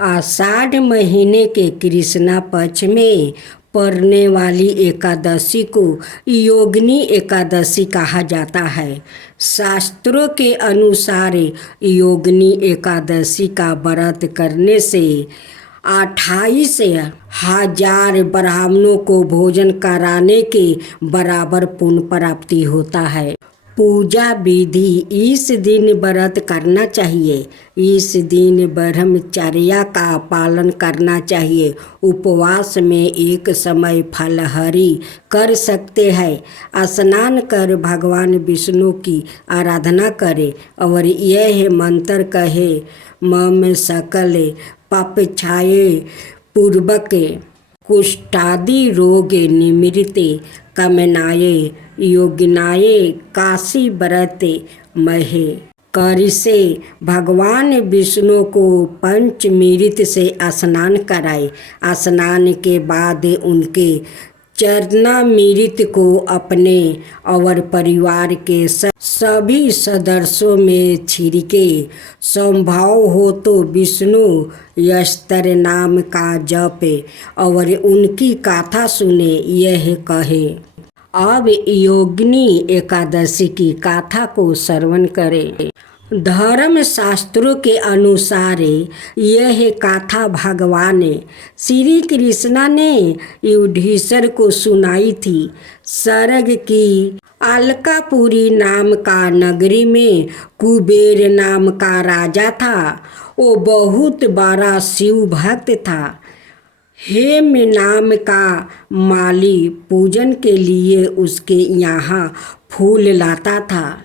आषाढ़ महीने के कृष्णा पक्ष में पड़ने वाली एकादशी को योगिनी एकादशी कहा जाता है। शास्त्रों के अनुसार योगिनी एकादशी का व्रत करने से 28,000 ब्राह्मणों को भोजन कराने के बराबर पुण्य प्राप्ति होता है। पूजा विधि: इस दिन व्रत करना चाहिए। इस दिन ब्रह्मचर्य का पालन करना चाहिए। उपवास में एक समय फलाहारी कर सकते हैं। स्नान कर भगवान विष्णु की आराधना करें और यह मंत्र कहे, मम सकल पापक्षाये पूर्वक कुष्ठादि रोग निवृत्ति कामनाये योगिनाये काशी व्रत महे कर से भगवान विष्णु को पंचमृत से स्नान कराए। स्नान के बाद उनके चरणामृत को अपने और परिवार के सभी सदस्यों में छिड़के। संभव हो तो विष्णु यस्तर नाम का जप और उनकी गाथा सुने। यह कहे, अब योगिनी एकादशी की गाथा को श्रवण करें। धर्म शास्त्रों के अनुसार यह गाथा भगवान श्री कृष्ण ने युधिष्ठिर को सुनाई थी। स्वर्ग की अलकापुरी नाम का नगरी में कुबेर नाम का राजा था। वो बहुत बड़ा शिव भक्त था। हेम नाम का माली पूजन के लिए उसके यहाँ फूल लाता था।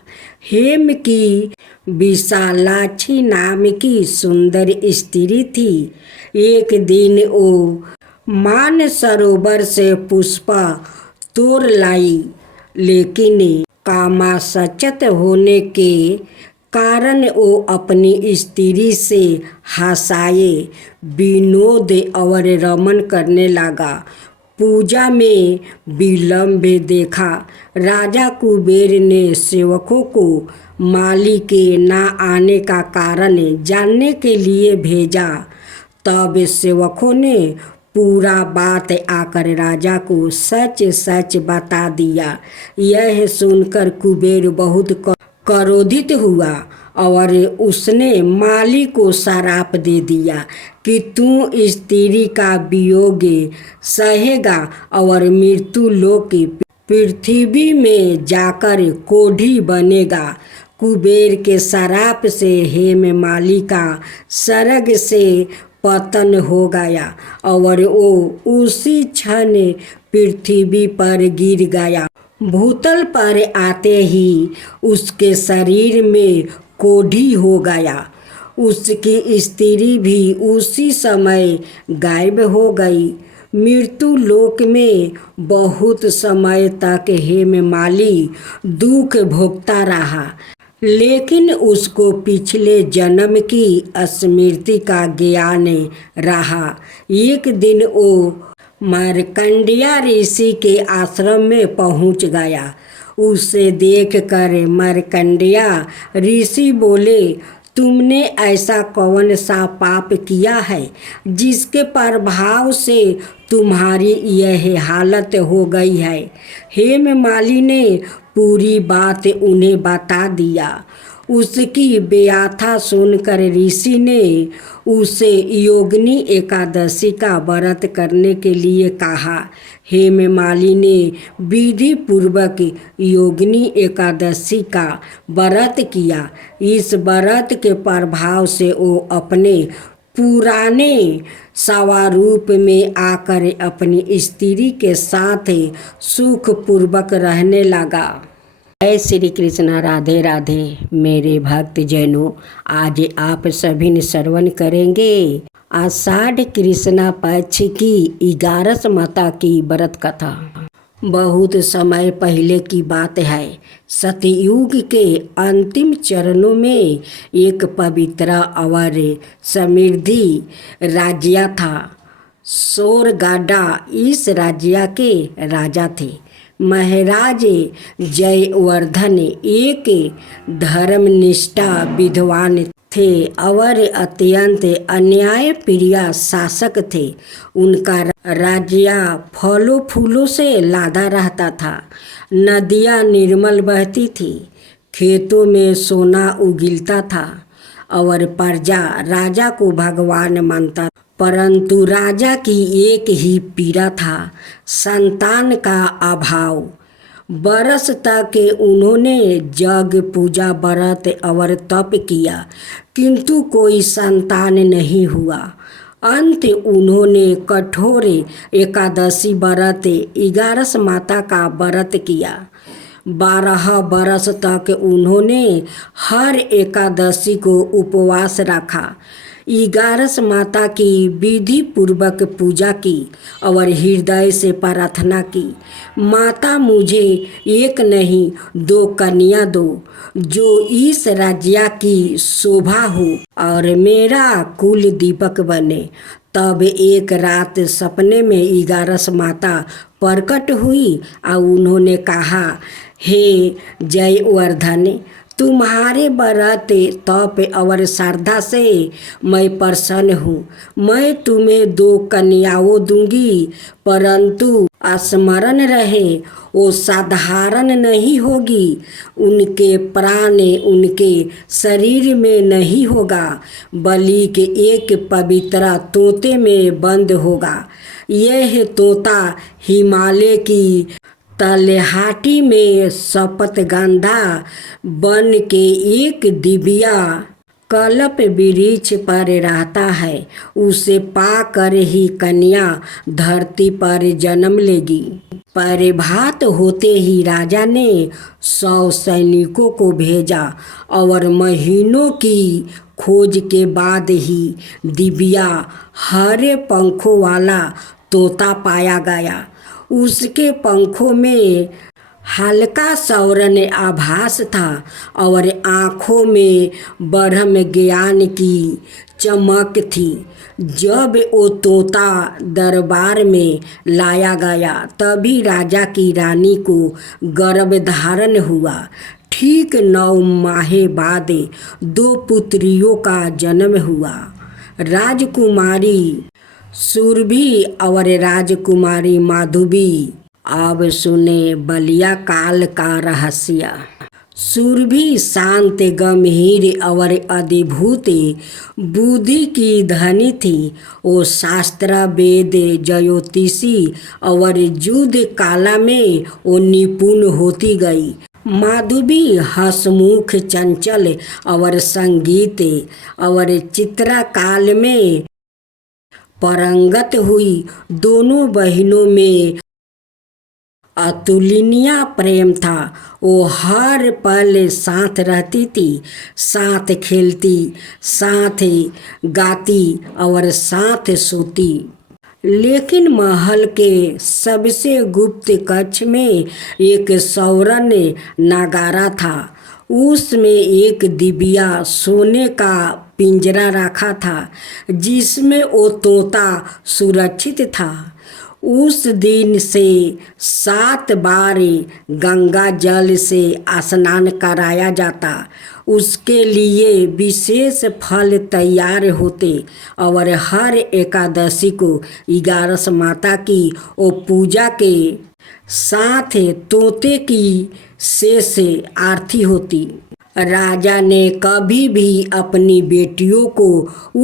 हेम की विशालाक्षी नाम की सुंदर स्त्री थी। एक दिन वो मान सरोवर से पुष्प तोड़ लाई, लेकिन कामासक्त होने के कारण वो अपनी स्त्री से हंसाए, विनोद और रमन करने लगा। पूजा में विलंब देखा राजा कुबेर ने सेवकों को माली के न आने का कारण जानने के लिए भेजा। तब सेवकों ने पूरा बात आकर राजा को सच सच बता दिया। यह सुनकर कुबेर बहुत क्रोधित हुआ और उसने माली को श्राप दे दिया कि तू स्त्री का वियोग सहेगा और मृत्यु लोक पृथ्वी में जाकर कोढ़ी बनेगा। कुबेर के श्राप से हेम माली का स्वर्ग से पतन हो गया और वो उसी क्षण पृथ्वी पर गिर गया। भूतल पर आते ही उसके शरीर में कोढ़ी हो गया। उसकी स्त्री भी उसी समय गायब हो गई। मृत्यु लोक में बहुत समय तक हेममाली दुख भोगता रहा, लेकिन उसको पिछले जन्म की स्मृति का ज्ञान रहा। एक दिन वो मार्कंडेय ऋषि के आश्रम में पहुंच गया। उसे देखकर मार्कंडेय ऋषि बोले, तुमने ऐसा कौन सा पाप किया है जिसके प्रभाव से तुम्हारी यह हालत हो गई है। हेममाली ने पूरी बात उन्हें बता दिया। उसकी व्याथा सुनकर ऋषि ने उसे योगिनी एकादशी का व्रत करने के लिए कहा। हेममाली ने विधि पूर्वक योगिनी एकादशी का व्रत किया। इस व्रत के प्रभाव से वो अपने पुराने स्वरूप में आकर अपनी स्त्री के साथ सुखपूर्वक रहने लगा। जय श्री कृष्ण, राधे राधे। मेरे भक्त जनों, आज आप सभी ने श्रवण करेंगे आषाढ़ कृष्णा पक्ष की 11 माता की व्रत कथा। बहुत समय पहले की बात है। सतयुग के अंतिम चरणों में एक पवित्र और समृद्धि राज्य था। सोरगाडा इस राज्य के राजा थे। महाराज जयवर्धन एक धर्मनिष्ठा विद्वान थे और अत्यंत अन्याय प्रिय शासक थे। उनका राज्य फलों फूलों से लादा रहता था। नदियाँ निर्मल बहती थी, खेतों में सोना उगलता था और प्रजा राजा को भगवान मानता। परंतु राजा की एक ही पीड़ा था, संतान का अभाव। बरस तक उन्होंने जग पूजा व्रत और तप किया, किंतु कोई संतान नहीं हुआ। अंत उन्होंने कठोर एकादशी व्रत 11 माता का व्रत किया। 12 बरस तक उन्होंने हर एकादशी को उपवास रखा। 11 माता की विधि पूर्वक पूजा की और हृदय से प्रार्थना की, माता मुझे एक नहीं 2 कन्या दो, जो इस राज्य की शोभा हो और मेरा कुल दीपक बने। तब एक रात सपने में 11 माता प्रकट हुई और उन्होंने कहा, हे जयवर्धन, तुम्हारे व्रत तप और श्रद्धा से मैं प्रसन्न हूँ। मैं तुम्हें 2 कन्याओं दूंगी, परंतु स्मरण रहे वो साधारण नहीं होगी। उनके प्राण उनके शरीर में नहीं होगा, बल्कि एक पवित्र तोते में बंद होगा। यह तोता हिमालय की तलहटी में शपथगंधा बन के एक दिव्या कल्प वृक्ष पर रहता है। उसे पाकर ही कन्या धरती पर जन्म लेगी। प्रभात होते ही राजा ने 100 सैनिकों को भेजा और महीनों की खोज के बाद ही दिव्या हरे पंखों वाला तोता पाया गया। उसके पंखों में हल्का सौरन आभास था और आँखों में ब्रह्म ज्ञान की चमक थी। जब वो तोता दरबार में लाया गया, तभी राजा की रानी को गर्भधारण हुआ। ठीक 9 माह बाद 2 पुत्रियों का जन्म हुआ, राजकुमारी सुरभि और राजकुमारी माधुवी। अब सुने बलिया काल का रहस्य। सुरभि शांत, गंभीर और अद्भुत बुद्धि की धनी थी। वो शास्त्र, वेद, ज्योतिषी और युद्ध कला में वो निपुण होती गई। माधुवी हंसमुख, चंचल और संगीत और चित्रकला में पारंगत हुई। दोनों बहनों में अतुलनीय प्रेम था। वो हर पल साथ रहती थी, साथ खेलती, साथ गाती और साथ सोती। लेकिन महल के सबसे गुप्त कक्ष में एक सौरन नगारा था। उसमें एक दिव्या सोने का पिंजरा रखा था, जिसमें वो तोता सुरक्षित था। उस दिन से 7 बार गंगा जल से स्नान कराया जाता। उसके लिए विशेष फल तैयार होते और हर एकादशी को 11 माता की वो पूजा के साथ तोते की शेष आरती होती। राजा ने कभी भी अपनी बेटियों को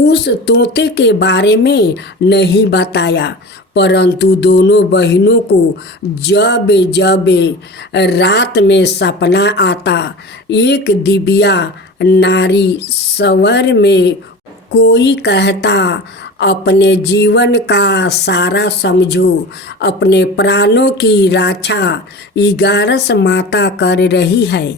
उस तोते के बारे में नहीं बताया, परंतु दोनों बहनों को जब जब रात में सपना आता, एक दिव्या नारी स्वर में कोई कहता, अपने जीवन का सारा समझो, अपने प्राणों की रक्षा 11 माता कर रही है,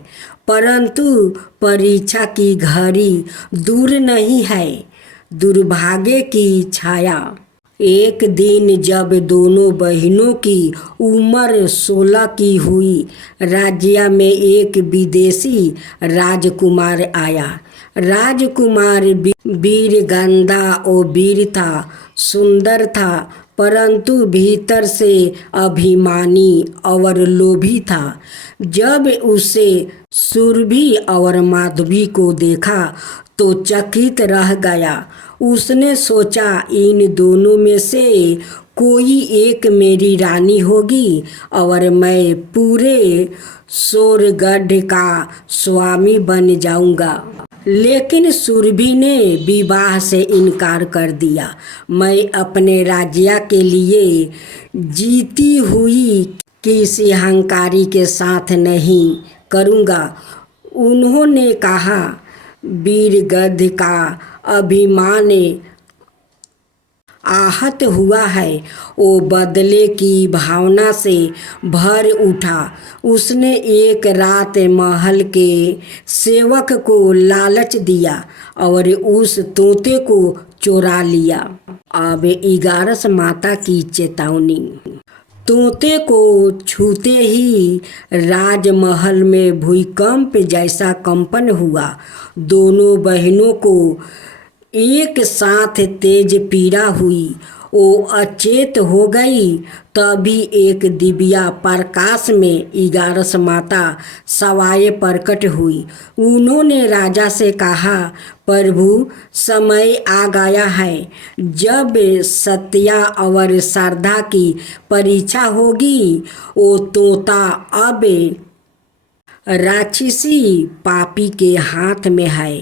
परंतु परीक्षा की घड़ी दूर नहीं है, दुर्भाग्य की छाया। एक दिन जब दोनों बहनों की उम्र 16 की हुई, राज्य में एक विदेशी राजकुमार आया। राजकुमार वीर गंधा और वीर था, सुंदर था, परंतु भीतर से अभिमानी और लोभी था। जब उसे सुरभि और माधवी को देखा तो चकित रह गया। उसने सोचा इन दोनों में से कोई एक मेरी रानी होगी और मैं पूरे स्वर्गढ़ का स्वामी बन जाऊंगा। लेकिन सुरभि ने विवाह से इनकार कर दिया। मैं अपने राज्य के लिए जीती हुई किसी अहंकारी के साथ नहीं करूँगा। उन्होंने कहा, वीरगद्ध का अभिमान आहत हुआ है। वो बदले की भावना से भर उठा। उसने एक रात महल के सेवक को लालच दिया और उस तोते को चुरा लिया। अब 11 माता की चेतावनी। तोते को छूते ही राजमहल में भूकंप जैसा कंपन हुआ। दोनों बहनों को एक साथ तेज पीड़ा हुई। वो अचेत हो गई। तभी एक दिव्या प्रकाश में 11 माता सवाए प्रकट हुई। उन्होंने राजा से कहा, प्रभु, समय आ गया है जब सत्या और श्रद्धा की परीक्षा होगी। वो तोता अब राक्षसी पापी के हाथ में है।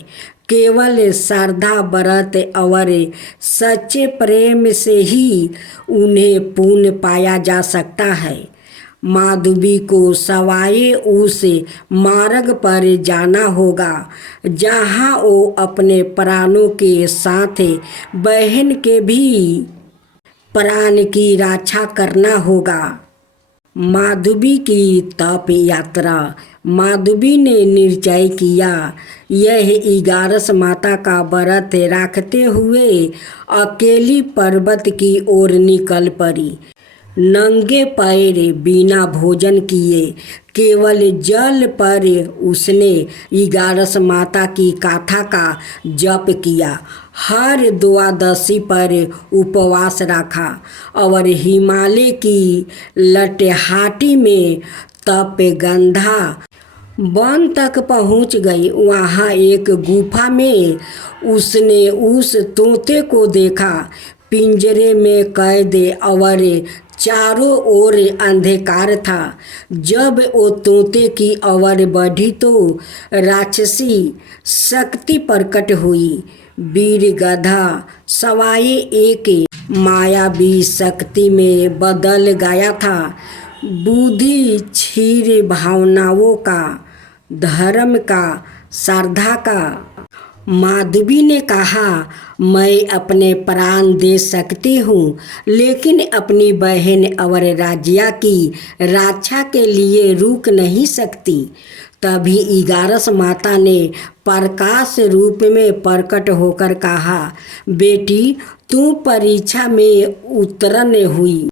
केवल श्रद्धा, व्रत और सच्चे प्रेम से ही उन्हें पुण्य पाया जा सकता है। माधवी को सवाए उस मार्ग पर जाना होगा जहाँ वो अपने प्राणों के साथ बहन के भी प्राण की रक्षा करना होगा। माधवी की तप यात्रा। माधवी ने निश्चय किया, यह 11 माता का व्रत रखते हुए अकेली पर्वत की ओर निकल पड़ी। नंगे पैर, बिना भोजन किए, केवल जल पर उसने 11 माता की गाथा का जप किया। हर द्वादशी पर उपवास रखा और हिमालय की लटेहाटी में तपगंधा वन तक पहुंच गई। वहां एक गुफा में उसने उस तोते को देखा, पिंजरे में कैद और चारों ओर अंधकार था। जब वो तोते की ओर बढ़ी तो राक्षसी शक्ति प्रकट हुई। वीरगधा सवाए एक मायावी शक्ति में बदल गया था। बुद्धि क्षीर, भावनाओं का, धर्म का, श्रद्धा का। माधवी ने कहा, मैं अपने प्राण दे सकती हूँ, लेकिन अपनी बहन और राज्य की रक्षा के लिए रुक नहीं सकती। तभी 11 माता ने प्रकाश रूप में प्रकट होकर कहा, बेटी, तू परीक्षा में उत्तीर्ण हुई।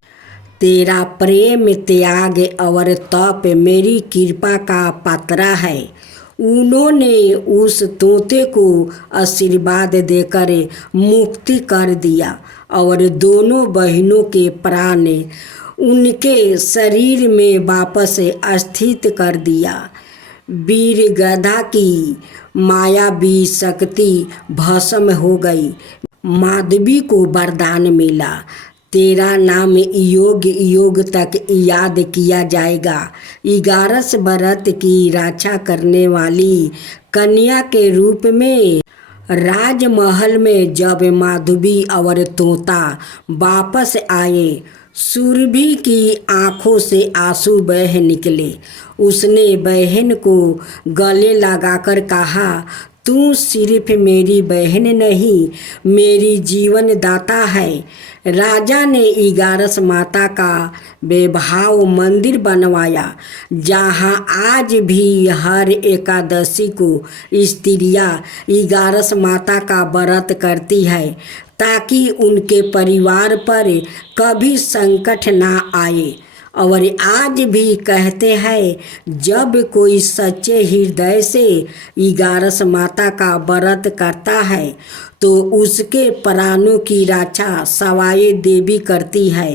तेरा प्रेम, त्याग और तप मेरी कृपा का पात्र है। उन्होंने उस तोते को आशीर्वाद देकर मुक्ति कर दिया और दोनों बहनों के प्राण उनके शरीर में वापस स्थित कर दिया। वीरगधा की मायावी शक्ति भस्म हो गई। माधवी को वरदान मिला, तेरा नाम योग योग तक याद किया जाएगा। 11 व्रत की रक्षा करने वाली कन्या के रूप में राजमहल में जब माधवी और तोता वापस आए, सुरभि की आंखों से आंसू बह निकले। उसने बहन को गले लगाकर कहा, तू सिर्फ मेरी बहन नहीं, मेरी जीवन दाता है। राजा ने 11 माता का वैभव मंदिर बनवाया, जहां आज भी हर एकादशी को स्त्रियां 11 माता का व्रत करती है, ताकि उनके परिवार पर कभी संकट ना आए। और आज भी कहते हैं जब कोई सच्चे हृदय से 11 माता का व्रत करता है तो उसके प्राणों की रक्षा सवाई देवी करती है,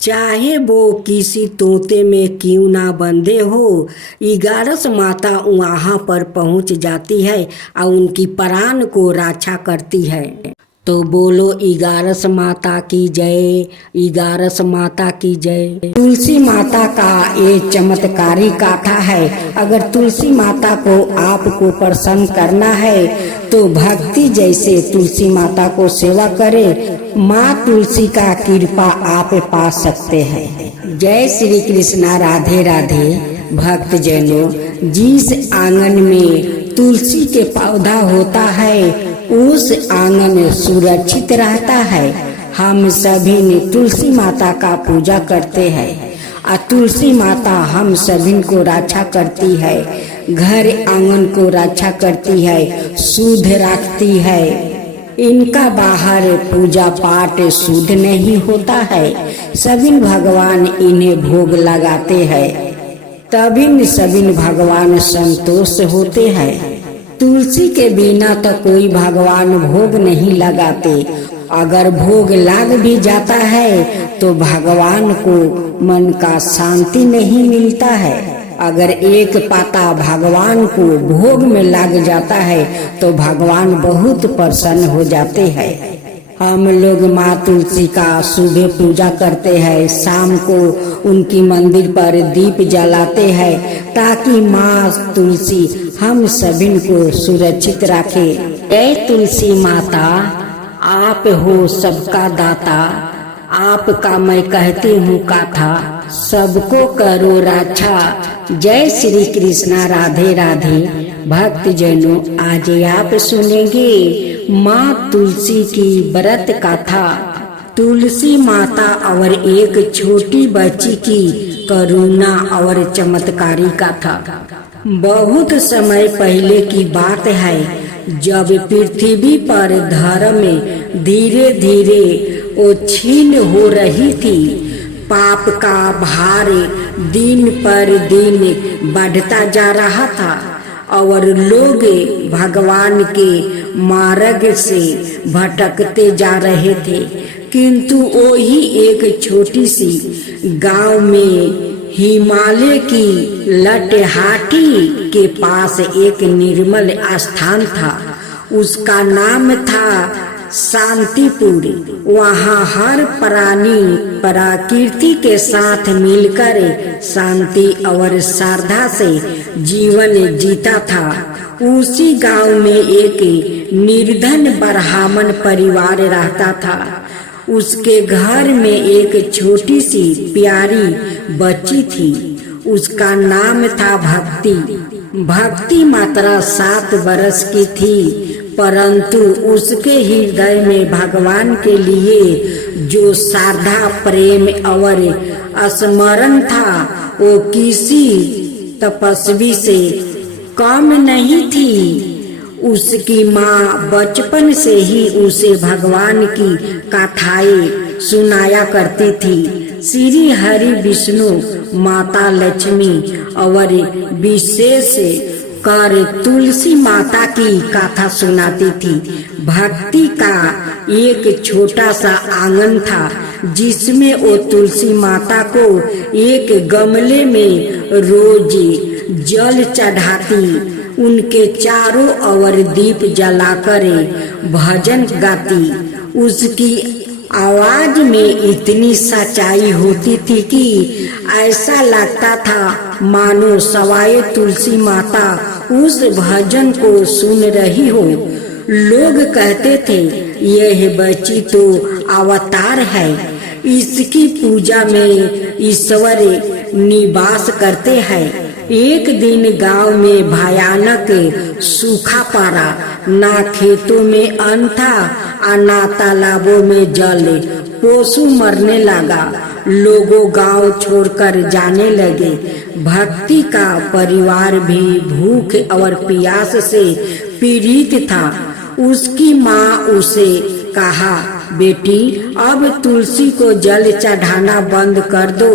चाहे वो किसी तोते में क्यों ना बंधे हो। 11 माता वहाँ पर पहुँच जाती है और उनकी प्राण को रक्षा करती है। तो बोलो 11 माता की जय, 11 माता की जय। तुलसी माता का ये चमत्कारी गाथा है। अगर तुलसी माता को आपको प्रसन्न करना है तो भक्ति जैसे तुलसी माता को सेवा करे, माँ तुलसी का कृपा आप पा सकते हैं। जय श्री कृष्णा, राधे राधे। भक्त जनों, जिस आंगन में तुलसी के पौधा होता है उस आंगन सुरक्षित रहता है। हम सभी ने तुलसी माता का पूजा करते हैं और तुलसी माता हम सभी को रक्षा करती है, घर आंगन को रक्षा करती है, शुद्ध रखती है। इनका बाहर पूजा पाठ शुद्ध नहीं होता है, सभी भगवान इन्हें भोग लगाते हैं, तभी सभी भगवान संतोष होते हैं। तुलसी के बिना तो कोई भगवान भोग नहीं लगाते। अगर भोग लग भी जाता है तो भगवान को मन का शांति नहीं मिलता है। अगर एक पाता भगवान को भोग में लग जाता है तो भगवान बहुत प्रसन्न हो जाते हैं। हम लोग माँ तुलसी का सुबह पूजा करते हैं, शाम को उनकी मंदिर पर दीप जलाते हैं ताकि माँ तुलसी हम सभी को सुरक्षित रखे। जय तुलसी माता, आप हो सबका दाता, आपका मैं कहती हूँ गाथा, सबको करो रक्षा। जय श्री कृष्णा, राधे राधे। भक्त जनों, आज आप सुनेंगे माँ तुलसी की व्रत कथा। तुलसी माता और एक छोटी बच्ची की करुणा और चमत्कारी कथा। बहुत समय पहले की बात है जब पृथ्वी पर धर्म धीरे धीरे क्षीण हो रही थी। पाप का भार दिन पर दिन बढ़ता जा रहा था और लोग भगवान के मार्ग से भटकते जा रहे थे। किंतु वही एक छोटी सी गांव में हिमालय की लटहाटी के पास एक निर्मल स्थान था। उसका नाम था शांतिपुर। वहाँ हर प्राणी प्रकृति के साथ मिलकर शांति और श्रद्धा से जीवन जीता था। उसी गांव में एक निर्धन ब्राह्मण परिवार रहता था। उसके घर में एक छोटी सी प्यारी बच्ची थी। उसका नाम था भक्ति। भक्ति मात्र 7 वर्ष की थी, परंतु उसके हृदय में भगवान के लिए जो श्रद्धा, प्रेम और स्मरण था वो किसी तपस्वी से कम नहीं थी। उसकी माँ बचपन से ही उसे भगवान की कथाएं सुनाया करती थी। श्री हरि, विष्णु, माता लक्ष्मी और विशेष कर तुलसी माता की कथा सुनाती थी। भक्ति का एक छोटा सा आंगन था जिसमें वो तुलसी माता को एक गमले में रोज जल चढ़ाती, उनके चारों ओर दीप जलाकर भजन गाती। उसकी आवाज में इतनी सच्चाई होती थी कि ऐसा लगता था मानो सवाए तुलसी माता उस भजन को सुन रही हो। लोग कहते थे यह बच्ची तो अवतार है, इसकी पूजा में ईश्वर निवास करते हैं। एक दिन गांव में भयानक सूखा पड़ा। ना खेतों में अन्न था और ना तालाबों में जल। पशु मरने लगा। लोगों गांव छोड़कर जाने लगे। भक्ति का परिवार भी भूख और प्यास से पीड़ित था। उसकी माँ उसे कहा, बेटी अब तुलसी को जल चढ़ाना बंद कर दो,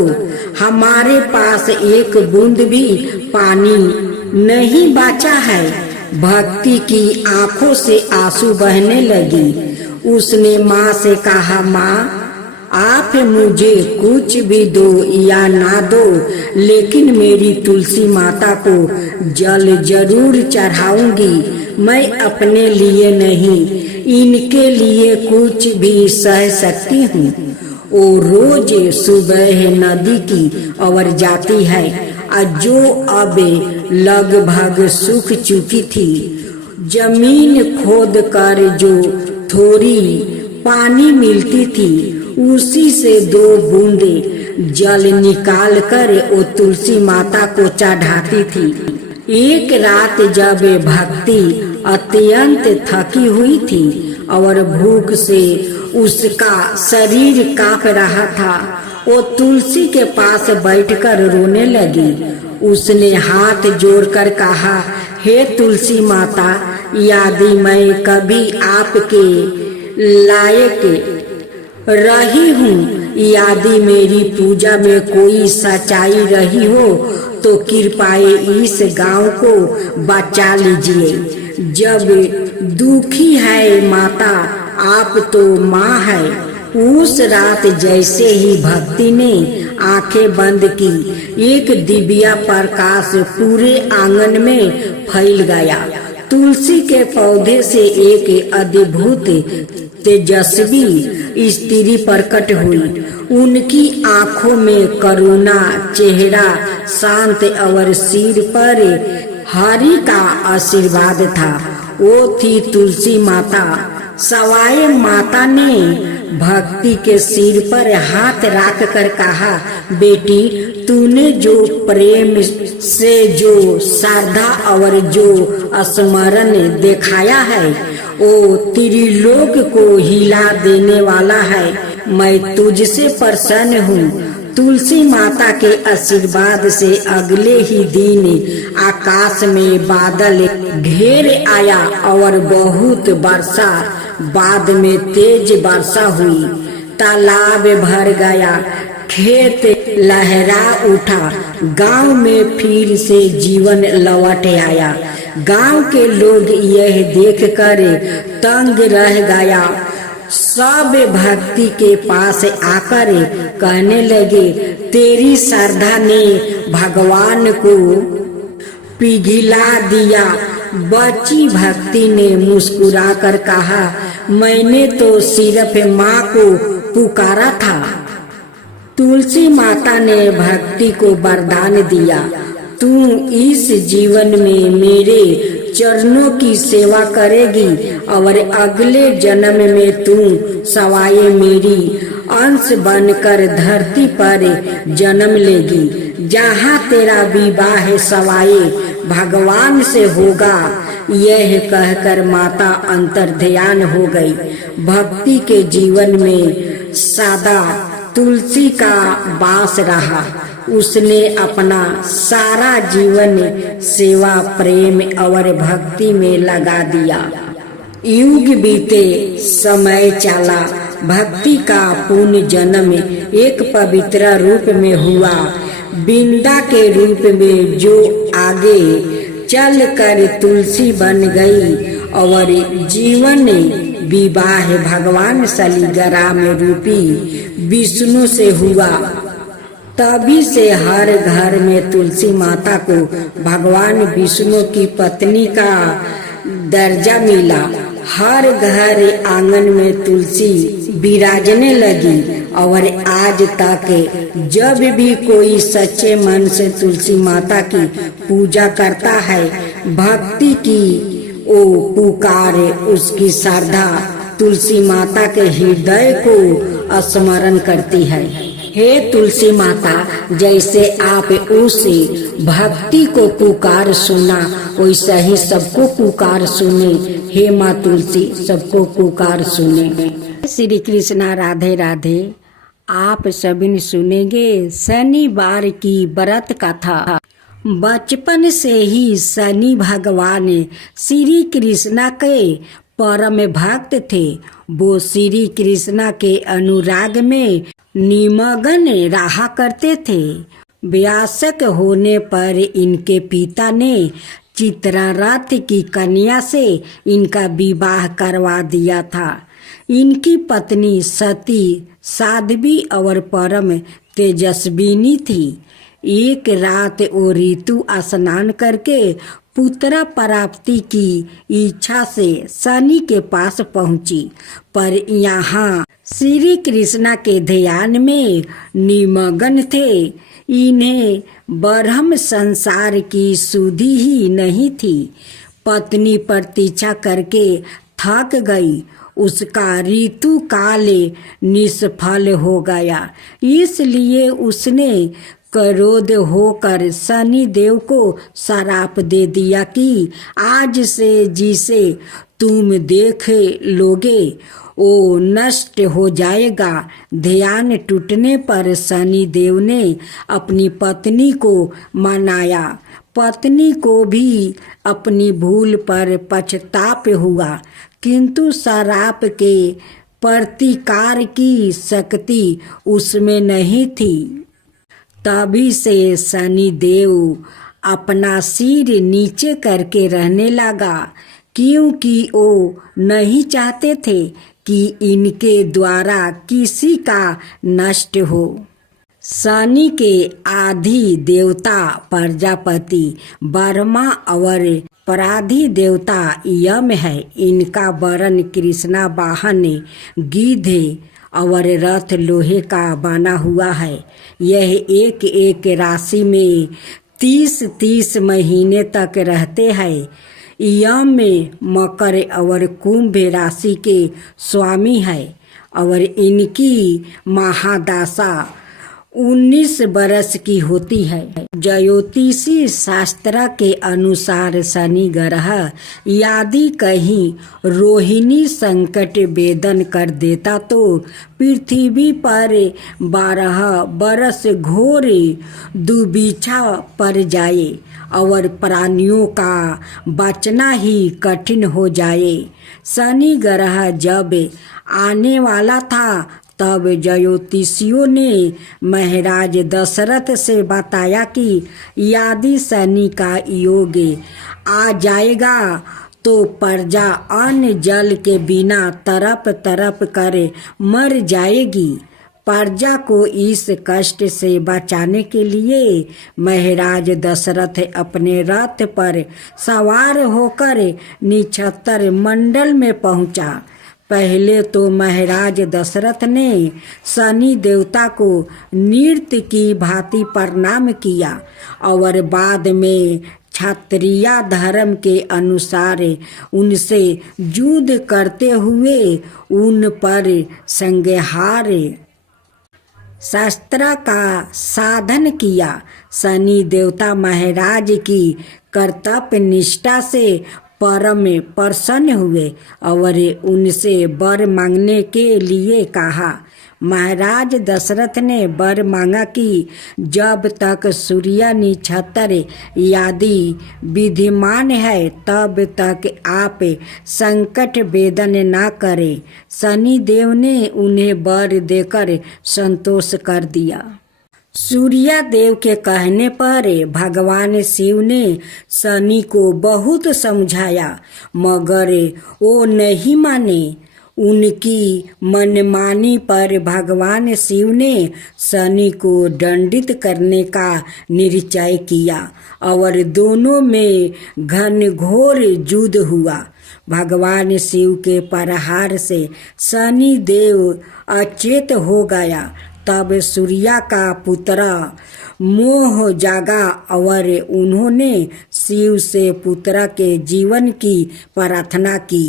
हमारे पास एक बूंद भी पानी नहीं बचा है। भक्ति की आंखों से आंसू बहने लगी। उसने माँ से कहा, माँ आप मुझे कुछ भी दो या ना दो, लेकिन मेरी तुलसी माता को जल जरूर चढ़ाऊंगी। मैं अपने लिए नहीं, इनके लिए कुछ भी सह सकती हूँ। वो रोज सुबह नदी की ओर जाती है, जो अब लगभग सूख चुकी थी। जमीन खोद कर जो थोड़ी पानी मिलती थी, उसी से 2 बूंदे जल निकाल कर वो तुलसी माता को चढ़ाती थी। एक रात जब भक्ति अत्यंत थकी हुई थी और भूख से उसका शरीर कांप रहा था, वो तुलसी के पास बैठकर रोने लगी। उसने हाथ जोड़कर कहा, हे तुलसी माता, यदि मैं कभी आपके लायक रही हूँ, यदि मेरी पूजा में कोई सच्चाई रही हो, तो कृपया इस गांव को बचा लीजिए। जब दुखी है माता, आप तो माँ है। उस रात जैसे ही भक्ति ने आंखें बंद की, एक दिव्य प्रकाश पूरे आंगन में फैल गया। तुलसी के पौधे से एक अद्भुत तेजस्वी स्त्री प्रकट हुई। उनकी आंखों में करुणा, चेहरा शांत और सिर पर हरि का आशीर्वाद था। वो थी तुलसी माता। सवाई माता ने भक्ति के सिर पर हाथ रख कर कहा, बेटी, तूने जो प्रेम से, जो श्रद्धा और जो स्मरण दिखाया है, वो त्रिलोक को हिला देने वाला है। मैं तुझसे प्रसन्न हूँ। तुलसी माता के आशीर्वाद से अगले ही दिन आकाश में बादल घेर आया और बहुत वर्षा, बाद में तेज वर्षा हुई। तालाब भर गया, खेत लहरा उठा, गांव में फिर से जीवन लौट आया। गांव के लोग यह देखकर तंग रह गया। सब भक्ति के पास आकर कहने लगे, तेरी श्रद्धा ने भगवान को पिघला दिया। बच्ची भक्ति ने मुस्कुराकर कहा, मैंने तो सिर्फ माँ को पुकारा था। तुलसी माता ने भक्ति को वरदान दिया, तू इस जीवन में मेरे चरणों की सेवा करेगी और अगले जन्म में तू सवाए मेरी अंश बनकर धरती पर जन्म लेगी, जहाँ तेरा विवाह सवाए भगवान से होगा। यह कहकर माता अंतर्ध्यान हो गई। भक्ति के जीवन में सदा तुलसी का वास रहा। उसने अपना सारा जीवन सेवा, प्रेम और भक्ति में लगा दिया। युग बीते, समय चला, भक्ति का पुण्य जन्म एक पवित्र रूप में हुआ। बिंदा के रूप में जो आगे चल कर तुलसी बन गई और जीवन विवाह भगवान शालिग्राम रूपी विष्णु से हुआ। तभी से हर घर में तुलसी माता को भगवान विष्णु की पत्नी का दर्जा मिला। हर घर आंगन में तुलसी विराजने लगी और आज तक जब भी कोई सच्चे मन से तुलसी माता की पूजा करता है, भक्ति की ओ पुकार, उसकी श्रद्धा तुलसी माता के हृदय को स्मरण करती है। हे तुलसी माता, जैसे आप उस भक्ति को पुकार सुना, वैसा ही सबको पुकार सुने। हे माँ तुलसी, सबको पुकार सुने। श्री कृष्णा, राधे राधे। आप सभी सुनेंगे शनिवार की व्रत कथा। बचपन से ही शनि भगवान श्री कृष्णा के परम भक्त थे। वो श्री कृष्णा के अनुराग में निमग्न रहा करते थे। वयस्क होने पर इनके पिता ने चित्ररथ की कन्या से इनका विवाह करवा दिया था। इनकी पत्नी सती साध्वी और परम तेजस्विनी थी। एक रात वो ऋतु स्नान करके पुत्र प्राप्ति की इच्छा से शनि के पास पहुंची, पर यहाँ श्री कृष्णा के ध्यान में निमग्न थे। इन्हें ब्रह्म संसार की सुधि ही नहीं थी। पत्नी प्रतीक्षा करके थक गई। उसका ऋतु काल निष्फल हो गया, इसलिए उसने क्रोध होकर शनि देव को श्राप दे दिया कि आज से जिसे तुम देख लोगे वो नष्ट हो जाएगा। ध्यान टूटने पर शनि देव ने अपनी पत्नी को मनाया। पत्नी को भी अपनी भूल पर पछताप हुआ, किंतु श्राप के प्रतिकार की शक्ति उसमें नहीं थी। तभी से शनि देव अपना सिर नीचे करके रहने लगा, क्योंकि वो नहीं चाहते थे कि इनके द्वारा किसी का नष्ट हो। शनि के आदि देवता प्रजापति ब्रह्मा और पराधी देवता यम है। इनका वरण कृष्णा वाहन गिद्ध और रथ लोहे का बना हुआ है। यह एक एक राशि में 30-30 महीने तक रहते हैं। यम में मकर और कुंभ राशि के स्वामी है और इनकी महादशा 19 वर्ष की होती है। ज्योतिषी शास्त्र के अनुसार शनि ग्रह यदि कहीं रोहिणी संकट वेदन कर देता तो पृथ्वी पर 12 वर्ष घोर दुविधा पड़ जाए और प्राणियों का बचना ही कठिन हो जाए। शनि ग्रह जब आने वाला था तब ज्योतिषियों ने महाराज दशरथ से बताया कि यदि शनि का योग आ जाएगा तो प्रजा अन्न जल के बिना तरप तरप कर मर जाएगी। प्रजा को इस कष्ट से बचाने के लिए महाराज दशरथ अपने रथ पर सवार होकर नक्षत्र मंडल में पहुंचा। पहले तो महाराज दशरथ ने शनि देवता को नृत्य की भांति प्रणाम किया और बाद में क्षत्रिय धर्म के अनुसार उनसे युद्ध करते हुए उन पर संहार शास्त्र का साधन किया। शनि देवता महाराज की कर्तव्य निष्ठा से परम प्रसन्न हुए और उनसे वर मांगने के लिए कहा। महाराज दशरथ ने वर मांगा कि जब तक सूर्य नक्षत्र यदि विद्यमान है तब तक आप संकट वेदन न करें। शनि देव ने उन्हें वर देकर संतोष कर दिया। सूर्य देव के कहने पर भगवान शिव ने शनि को बहुत समझाया, मगर वो नहीं माने। उनकी मनमानी पर भगवान शिव ने शनि को दंडित करने का निश्चय किया और दोनों में घनघोर युद्ध हुआ। भगवान शिव के प्रहार से शनि देव अचेत हो गया। तब सूर्य का पुत्र मोह जागा और उन्होंने शिव से पुत्र के जीवन की प्रार्थना की।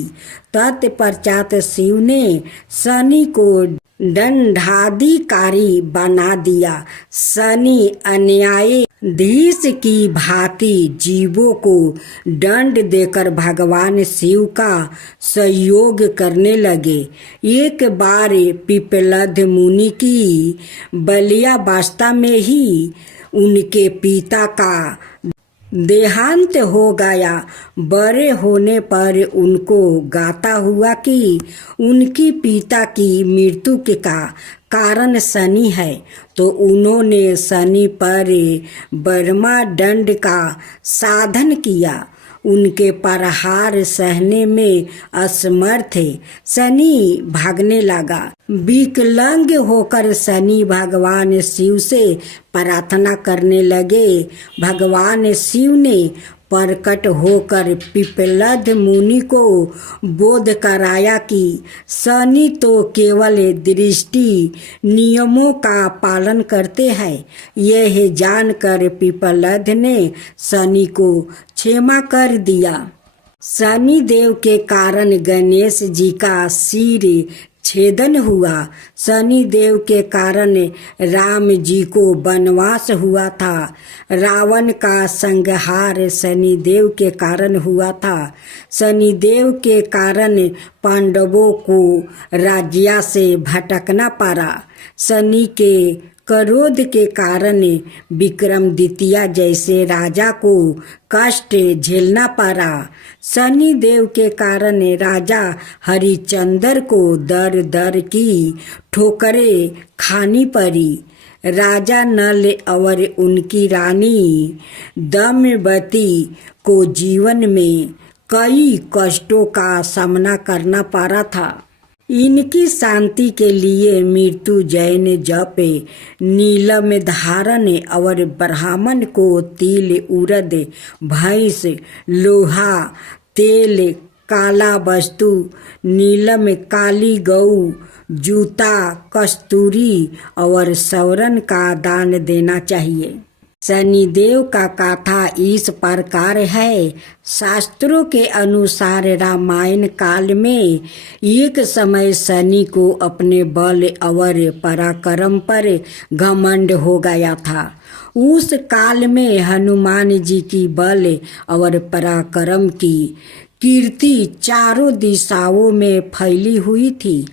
तत्पश्चात शिव ने शनि को दंडाधिकारी बना दिया। शनि अन्यायाधीश की भांति जीवों को दंड देकर भगवान शिव का सहयोग करने लगे। एक बार पिप्पलद मुनि की बाल्यावस्था में ही उनके पिता का देहांत हो गया। बड़े होने पर उनको गाता हुआ कि उनकी पिता की मृत्यु के कारण शनि है, तो उन्होंने शनि पर बर्मा दंड का साधन किया। उनके प्रहार सहने में असमर्थ शनि भागने लगा। विकलांग होकर शनि भगवान शिव से प्रार्थना करने लगे। भगवान शिव ने प्रकट होकर पिप्पलद मुनि को बोध कराया कि शनि तो केवल दृष्टि नियमों का पालन करते हैं। यह जानकर पिप्पलद ने शनि को क्षमा कर दिया। शनि देव के कारण गणेश जी का सिर छेदन हुआ। शनि देव के कारण राम जी को वनवास हुआ था। रावण का संहार शनि देव के कारण हुआ था। शनि देव के कारण पांडवों को राज्य से भटकना पड़ा। शनि के क्रोध के कारण विक्रमादित्य जैसे राजा को कष्ट झेलना पड़ा। शनि देव के कारण राजा हरिश्चंद्र को दर दर की ठोकरें खानी पड़ी। राजा नल और उनकी रानी दमयंती को जीवन में कई कष्टों का सामना करना पड़ा था। इनकी शांति के लिए मृत्युंजय जप, नीलम धारण और ब्राह्मण को तिल, उड़द, भैंस, लोहा, तेल, काला वस्तु, नीलम काली गऊ, जूता, कस्तूरी और स्वर्ण का दान देना चाहिए। शनिदेव का कथा इस प्रकार है। शास्त्रों के अनुसार रामायण काल में एक समय शनि को अपने बल और पराक्रम पर घमंड हो गया था। उस काल में हनुमान जी की बल और पराक्रम की कीर्ति चारों दिशाओं में फैली हुई थी।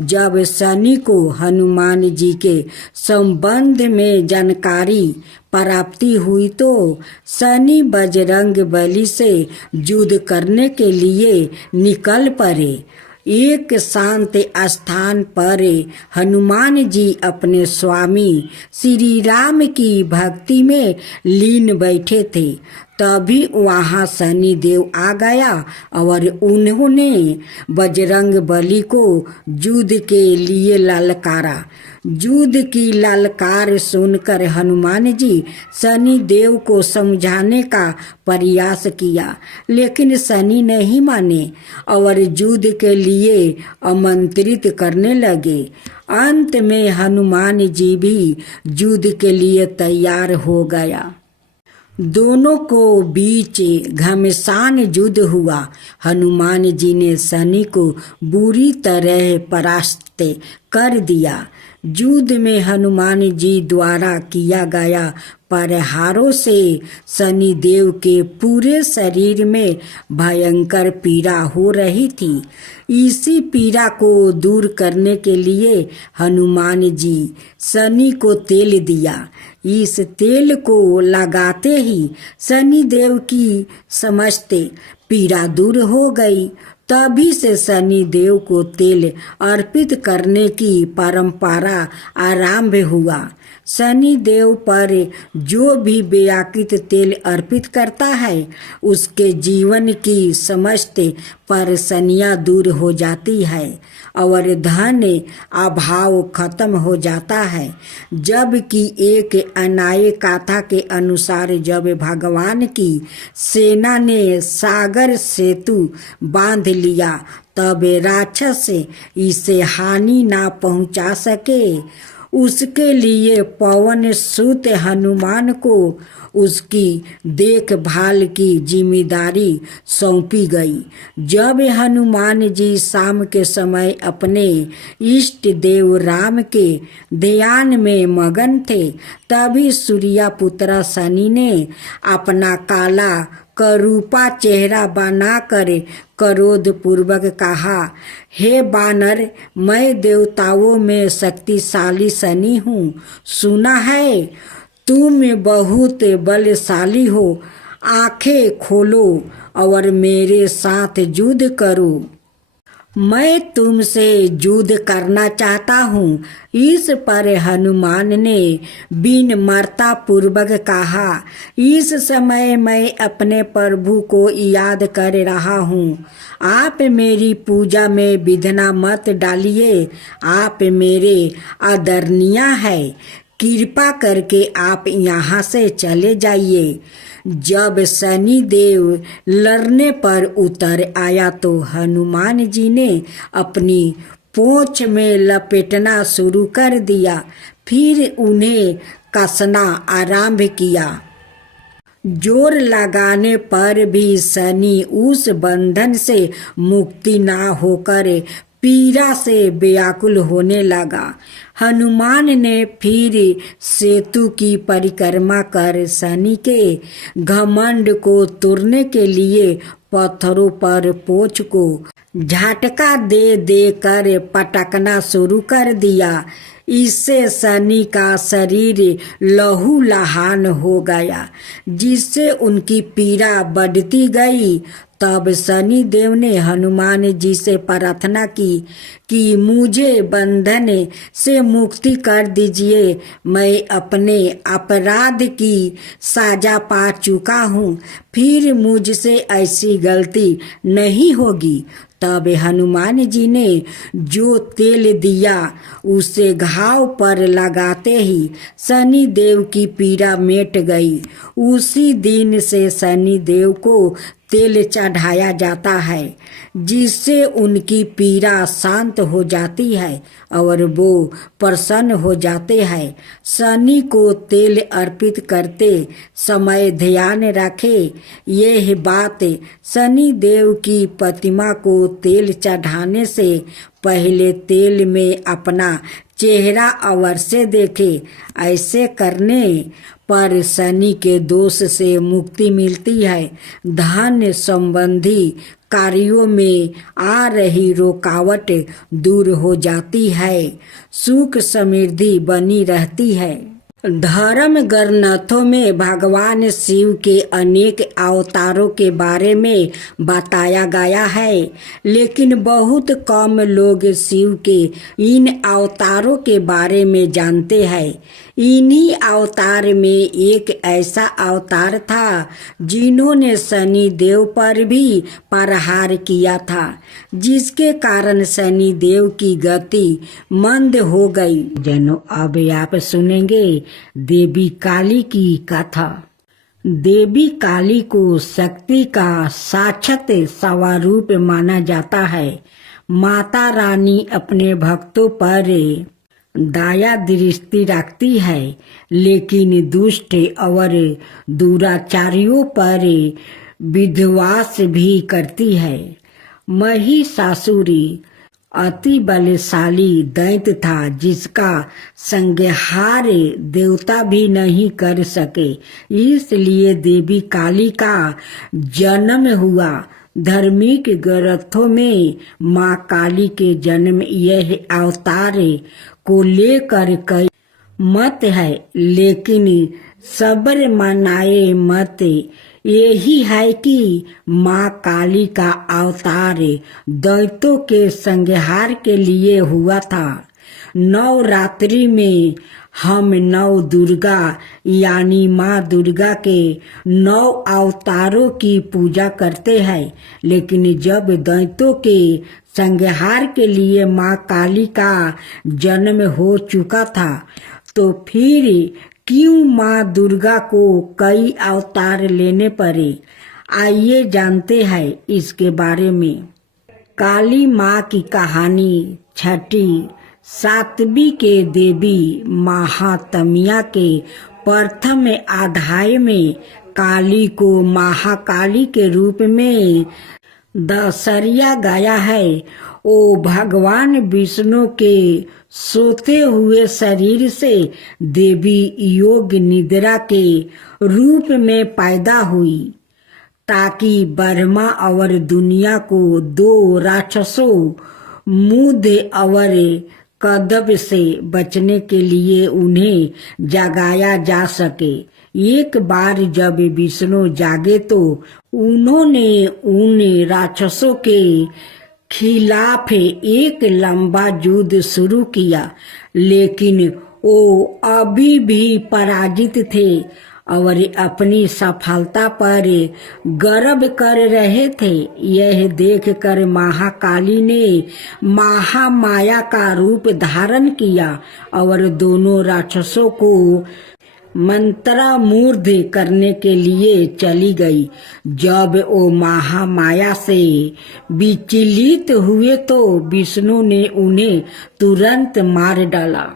जब शनि को हनुमान जी के संबंध में जानकारी प्राप्ति हुई तो शनि बजरंग बली से युद्ध करने के लिए निकल पड़े। एक शांत स्थान पर हनुमान जी अपने स्वामी श्री राम की भक्ति में लीन बैठे थे। तभी वहाँ शनि देव आ गया और उन्होंने बजरंग बली को युद्ध के लिए ललकारा। युद्ध की ललकार सुनकर हनुमान जी शनि देव को समझाने का प्रयास किया, लेकिन शनि नहीं माने और युद्ध के लिए आमंत्रित करने लगे। अंत में हनुमान जी भी युद्ध के लिए तैयार हो गया। दोनों को बीच घमासान युद्ध हुआ। हनुमान जी ने शनि को बुरी तरह परास्त कर दिया। युद्ध में हनुमान जी द्वारा किया गया प्रहारों से शनि देव के पूरे शरीर में भयंकर पीड़ा हो रही थी। इसी पीड़ा को दूर करने के लिए हनुमान जी शनि को तेल दिया। इस तेल को लगाते ही शनि देव की समस्त पीड़ा दूर हो गई। तभी से शनि देव को तेल अर्पित करने की परंपरा आरंभ हुआ। शनि देव पर जो भी व्याकृत तेल अर्पित करता है उसके जीवन की समस्त परेशानियां दूर हो जाती है और धन अभाव खत्म हो जाता है। जबकि एक अन्याय कथा के अनुसार जब भगवान की सेना ने सागर सेतु बांध लिया तब राक्षस इसे हानि ना पहुंचा सके। उसके लिए पवन सुत हनुमान को उसकी देखभाल की जिम्मेदारी सौंपी गई। जब हनुमान जी शाम के समय अपने इष्ट देव राम के ध्यान में मगन थे, तभी सूर्यपुत्र शनि ने अपना काला करूपा चेहरा बनाकर क्रोध पूर्वक कहा, हे बानर, मैं देवताओं में शक्तिशाली शनि हूँ। सुना है तुम बहुत बलशाली हो। आंखें खोलो और मेरे साथ युद्ध करो। मैं तुमसे युद्ध करना चाहता हूँ। इस पर हनुमान ने विनम्रता पूर्वक कहा, इस समय मैं अपने प्रभु को याद कर रहा हूँ। आप मेरी पूजा में विघ्न मत डालिए। आप मेरे आदरणीय हैं। कृपा करके आप यहाँ से चले जाइए। जब शनि देव लड़ने पर उतर आया तो हनुमान जी ने अपनी पूंछ में लपेटना शुरू कर दिया, फिर उन्हें कसना आरंभ किया। जोर लगाने पर भी शनि उस बंधन से मुक्ति ना होकर पीड़ा से व्याकुल होने लगा। हनुमान ने फिर सेतु की परिक्रमा कर शनि के घमंड को तोड़ने के लिए पत्थरों पर पूंछ को झटका दे दे कर पटकना शुरू कर दिया। इससे शनि का शरीर लहूलुहान हो गया, जिससे उनकी पीड़ा बढ़ती गई। तब शनि देव ने हनुमान जी से प्रार्थना की कि मुझे बंधन से मुक्ति कर दीजिए। मैं अपने अपराध की सजा पा चुका हूँ, फिर मुझसे ऐसी गलती नहीं होगी। तब हनुमान जी ने जो तेल दिया उसे घाव पर लगाते ही शनि देव की पीड़ा मिट गई। उसी दिन से शनि देव को तेल चढ़ाया जाता है, जिससे उनकी पीड़ा शांत हो जाती है और वो प्रसन्न हो जाते हैं। शनि को तेल अर्पित करते समय ध्यान रखें, यह बात शनि देव की प्रतिमा को तेल चढ़ाने से पहले तेल में अपना चेहरा अवश्य देखे। ऐसे करने पर शनि के दोष से मुक्ति मिलती है। धन संबंधी कार्यों में आ रही रुकावट दूर हो जाती है। सुख समृद्धि बनी रहती है। धर्म ग्रंथों में भगवान शिव के अनेक अवतारों के बारे में बताया गया है, लेकिन बहुत कम लोग शिव के इन अवतारों के बारे में जानते हैं। इन्हीं अवतार में एक ऐसा अवतार था जिन्होंने शनि देव पर भी प्रहार किया था, जिसके कारण शनि देव की गति मंद हो गई। जनों, अब आप सुनेंगे देवी काली की कथा। देवी काली को शक्ति का साक्षात स्वरूप माना जाता है। माता रानी अपने भक्तों पर दया दृष्टि रखती है, लेकिन दुष्ट और दुराचारियों पर विध्वंस भी करती है। महिषासुर अति बलशाली दैत्य था, जिसका संहार देवता भी नहीं कर सके। इसलिए देवी काली का जन्म हुआ। धार्मिक ग्रंथों में माँ काली के जन्म यह अवतार को लेकर कई मत है, लेकिन सबर मनाए मत यही है कि माँ काली का अवतार दैत्यों के संहार के लिए हुआ था। नवरात्रि में हम नव दुर्गा यानी माँ दुर्गा के 9 अवतारों की पूजा करते हैं, लेकिन जब दैत्यों के संहार के लिए माँ काली का जन्म हो चुका था, तो फिर क्यों माँ दुर्गा को कई अवतार लेने पड़े? आइए जानते हैं इसके बारे में। काली माँ की कहानी छठी सातवीं के देवी महात्म्य के प्रथम अध्याय में काली को महाकाली के रूप में दर्शाया गया है। वो भगवान विष्णु के सोते हुए शरीर से देवी योग निद्रा के रूप में पैदा हुई, ताकि ब्रह्मा और दुनिया को 2 राक्षसों मुद और कदब से बचने के लिए उन्हें जगाया जा सके। एक बार जब विष्णु जागे तो उन्होंने उन राक्षसों के खिलाफ एक लंबा युद्ध शुरू किया, लेकिन वो अभी भी पराजित थे और अपनी सफलता पर गर्व कर रहे थे। यह देखकर महाकाली ने महामाया का रूप धारण किया और दोनों राक्षसों को मंत्रमुग्ध करने के लिए चली गई। जब वो महामाया से विचलित हुए तो विष्णु ने उन्हें तुरंत मार डाला।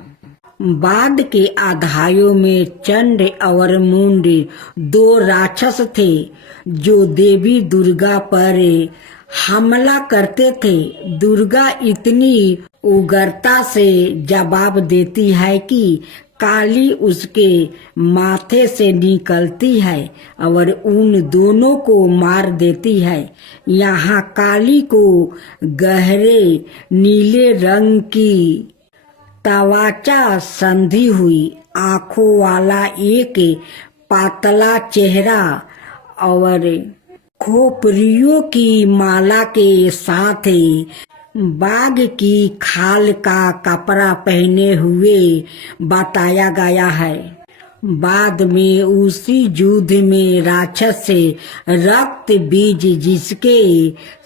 बाद के अध्यायों में चंड और मुंड दो राक्षस थे जो देवी दुर्गा पर हमला करते थे। दुर्गा इतनी उग्रता से जवाब देती है कि काली उसके माथे से निकलती है और उन दोनों को मार देती है। यहाँ काली को गहरे नीले रंग की तवाचा संधि हुई आंखों वाला एक पातला चेहरा और खोपड़ियों की माला के साथ बाघ की खाल का कपड़ा पहने हुए बताया गया है। बाद में उसी युद्ध में राक्षस से रक्त बीज जिसके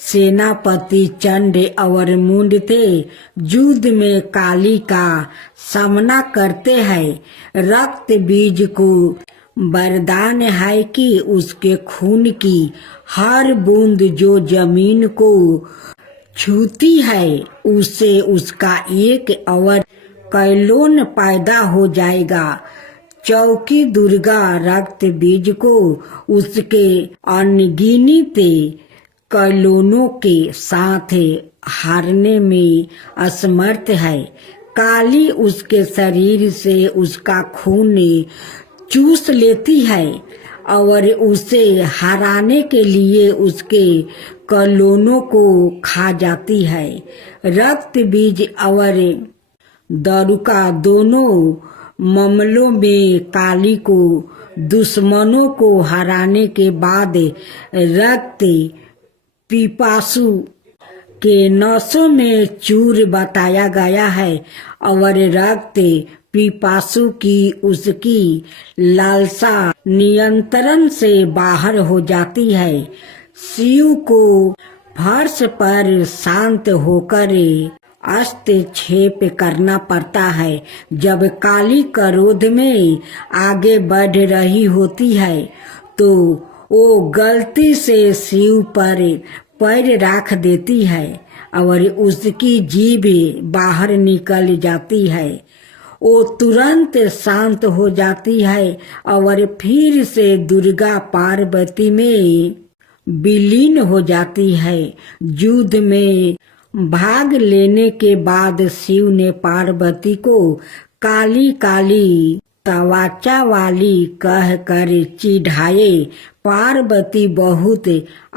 सेनापति चंड और मुंड थे युद्ध में काली का सामना करते हैं। रक्त बीज को वरदान है कि उसके खून की हर बूंद जो जमीन को छूती है उससे उसका एक और कैलोन पैदा हो जाएगा। चौकी दुर्गा रक्त बीज को उसके अनगिनत कैलोनों के साथ हारने में असमर्थ है। काली उसके शरीर से उसका खून चूस लेती है और उसे हराने के लिए उसके कैलोनों को खा जाती है। रक्त बीज और दारुका दोनों मामलों में काली को दुश्मनों को हराने के बाद रक्त पिपासु के नसों में चूर बताया गया है और रक्त पिपासु की उसकी लालसा नियंत्रण से बाहर हो जाती है। शिव को फर्श पर शांत होकर हस्तक्षेप करना पड़ता है। जब काली क्रोध में आगे बढ़ रही होती है तो वो गलती से शिव पर पैर रख देती है और उसकी जीभ बाहर निकल जाती है। वो तुरंत शांत हो जाती है और फिर से दुर्गा पार्वती में विलीन हो जाती है। युद्ध में भाग लेने के बाद शिव ने पार्वती को काली काली तवाचा वाली कहकर चिढ़ाए। पार्वती बहुत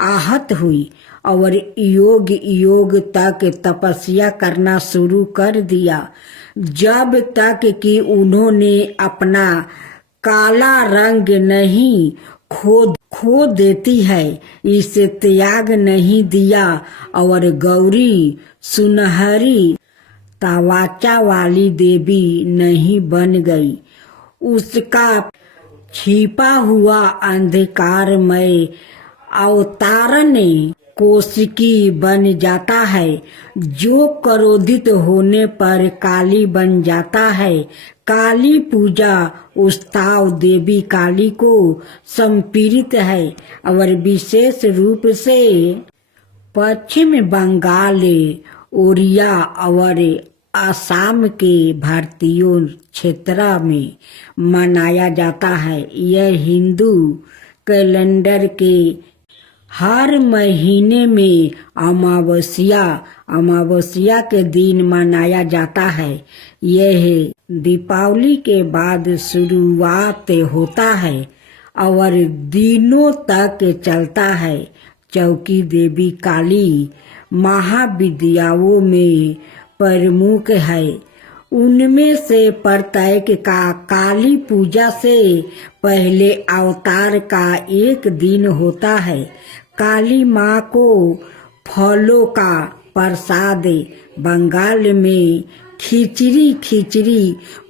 आहत हुई और योग योग तक तपस्या करना शुरू कर दिया जब तक कि उन्होंने अपना काला रंग नहीं खो देती है इसे त्याग नहीं दिया और गौरी सुनहरी तवाचा वाली देवी नहीं बन गई। उसका छिपा हुआ अंधकारमय अवतारण कोशिकी बन जाता है जो क्रोधित होने पर काली बन जाता है। काली पूजा उत्सव देवी काली को समर्पित है और विशेष रूप से पश्चिम बंगाल, ओडिया और असम के भारतीय क्षेत्र में मनाया जाता है। यह हिंदू कैलेंडर के हर महीने में अमावस्या के दिन मनाया जाता है। यह दीपावली के बाद शुरुआत होता है और दिनों तक चलता है। चौकी देवी काली महाविद्याओं में प्रमुख है। उनमें से प्रत्येक का काली पूजा से पहले अवतार का एक दिन होता है। काली माँ को फलों का प्रसाद बंगाल में खिचड़ी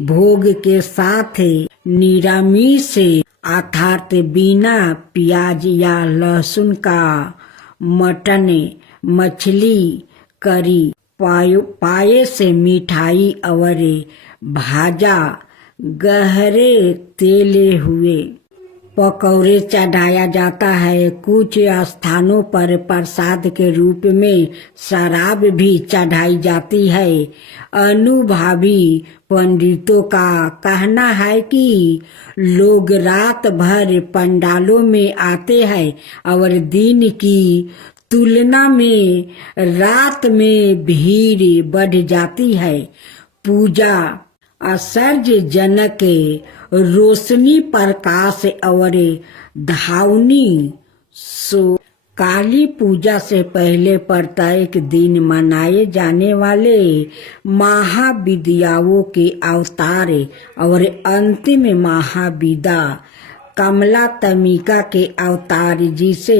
भोग के साथ निरामिष अर्थात बिना प्याज या लहसुन का मटन, मछली, करी, पायस, मिठाई और भाजा गहरे तेले हुए पकौड़े चढ़ाया जाता है। कुछ स्थानों पर प्रसाद के रूप में शराब भी चढ़ाई जाती है। अनुभवी पंडितों का कहना है कि लोग रात भर पंडालों में आते हैं और दिन की तुलना में रात में भीड़ बढ़ जाती है। पूजा आश्चर्यजनक रोशनी, प्रकाश और धावनी सो काली पूजा से पहले प्रत्येक दिन मनाए जाने वाले महाविद्याओं के अवतार और अंतिम महाविद्या कमलात्मिका के अवतार, जिसे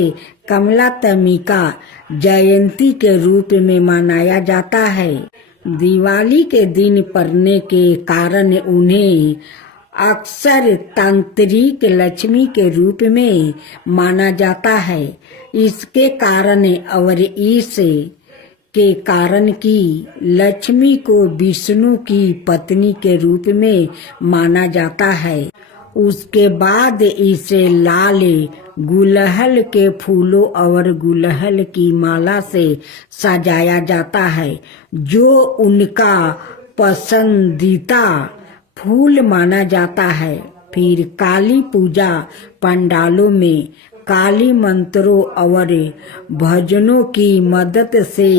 कमलात्मिका जयंती के रूप में मनाया जाता है, दिवाली के दिन पड़ने के कारण उन्हें अक्सर तांत्रिक लक्ष्मी के रूप में माना जाता है। इसके कारण और इस के कारण कि लक्ष्मी को विष्णु की पत्नी के रूप में माना जाता है। उसके बाद इसे लाल गुलहल के फूलों और गुलहल की माला से सजाया जाता है, जो उनका पसंदीदा फूल माना जाता है। फिर काली पूजा पंडालों में काली मंत्रों और भजनों की मदद से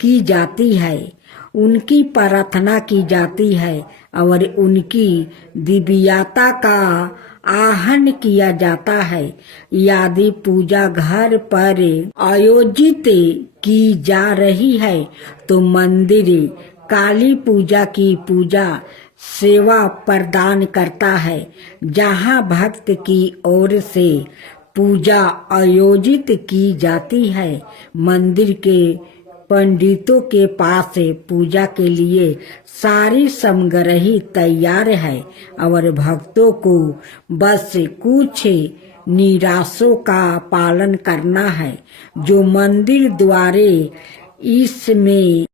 की जाती है। उनकी प्रार्थना की जाती है और उनकी दिव्यता का आहन किया जाता है। यदि पूजा घर पर आयोजित की जा रही है तो मंदिर काली पूजा की पूजा सेवा प्रदान करता है, जहां भक्त की ओर से पूजा आयोजित की जाती है। मंदिर के पंडितों के पास पूजा के लिए सारी सामग्री तैयार है और भक्तों को बस कुछ निर्देशों का पालन करना है, जो मंदिर द्वारा इसमें